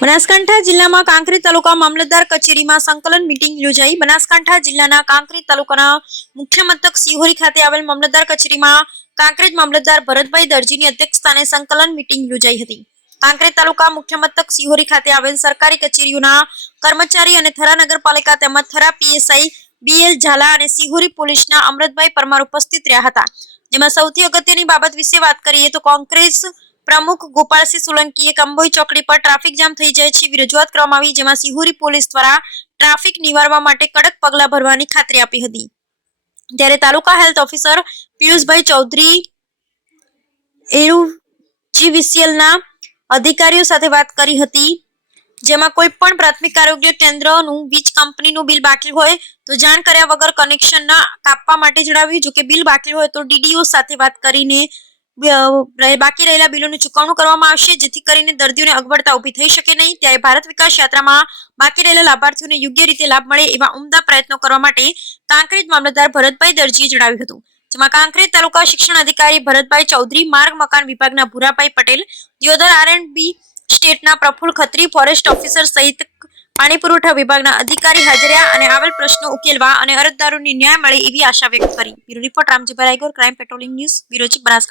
બનાસકાંઠા જિલ્લામાં કાંકરી તાલુકા મામલતદાર કચેરીમાં સંકલન મિટિંગ યોજાઈ. બનાસકાંઠા જિલ્લાના કાંકરી તાલુકાના મુખ્ય મથક સિહોરી ખાતે આવેલ મામલતદાર કચેરીમાં કાંકરેજ મામલતદાર ભરતભાઈ દરજીની અધ્યક્ષસ્થાને સંકલન મિટિંગ યોજાઈ હતી. કાંકરેજ તાલુકા મુખ્ય મથક સિહોરી ખાતે આવેલ સરકારી કચેરીઓના કર્મચારી અને થરા નગરપાલિકા તેમજ થરા પીએસઆઈ બીએલ ઝાલા અને સિહોરી પોલીસના અમૃતભાઈ પરમાર ઉપસ્થિત રહ્યા હતા. જેમાં સૌથી અગત્યની બાબત વિશે વાત કરીએ તો કોંગ્રેસ પ્રમુખ ગોપાલસિંહ સોલંકીએ કંબોઈ ચોકડી પર ટ્રાફિક જામ થઈ જાય છે રજૂઆત કરવામાં આવી જેમાં સિહોરી પોલીસ દ્વારા ટ્રાફિક નિવારવા માટે કડક પગલાં ભરવાની ખાતરી આપી હતી. ત્યારે તાલુકા હેલ્થ ઓફિસર પિયુષભાઈ ચૌધરી, એયુજીવીસીએલના અધિકારીઓ સાથે વાત કરી હતી. જેમાં કોઈ પણ પ્રાથમિક આરોગ્ય કેન્દ્રનું વીજ કંપનીનું બિલ બાકી હોય તો જાણ કર્યા વગર કનેક્શન ના કાપવા માટે જણાવ્યું જો કે બિલ બાકી હોય તો ડીડીઓ સાથે વાત કરીને બાકી રહેલા બિલોનું ચૂકવણું કરવામાં આવશે, જેથી કરીને દર્દીઓને અગવડતા ઊભી થઈ શકે નહીં. ત્યારે ભારત વિકાસ યાત્રામાં બાકી રહેલા લાભાર્થીઓને યોગ્ય રીતે લાભ મળે એવા ઉમદા પ્રયત્નો કરવા માટે કાંકરેજ મામલતદાર ભરતભાઈ દરજીએ જણાવ્યું હતું. જેમાં કાંકરેજ તાલુકા શિક્ષણ અધિકારી ભરતભાઈ ચૌધરી, માર્ગ મકાન વિભાગના Bhurabhai Patel, Deodar R and B સ્ટેટના પ્રફુલ ખત્રી, ફોરેસ્ટ ઓફિસર સહિત પાણી પુરવઠા વિભાગના અધિકારી હાજર અને આવેલ પ્રશ્નો ઉકેલવા અને અરજદારોને ન્યાય મળે એવી આશા વ્યક્ત કરી. Bureau report Ramjibhai Raygor crime patrolling news, bureau chief Banaskantha.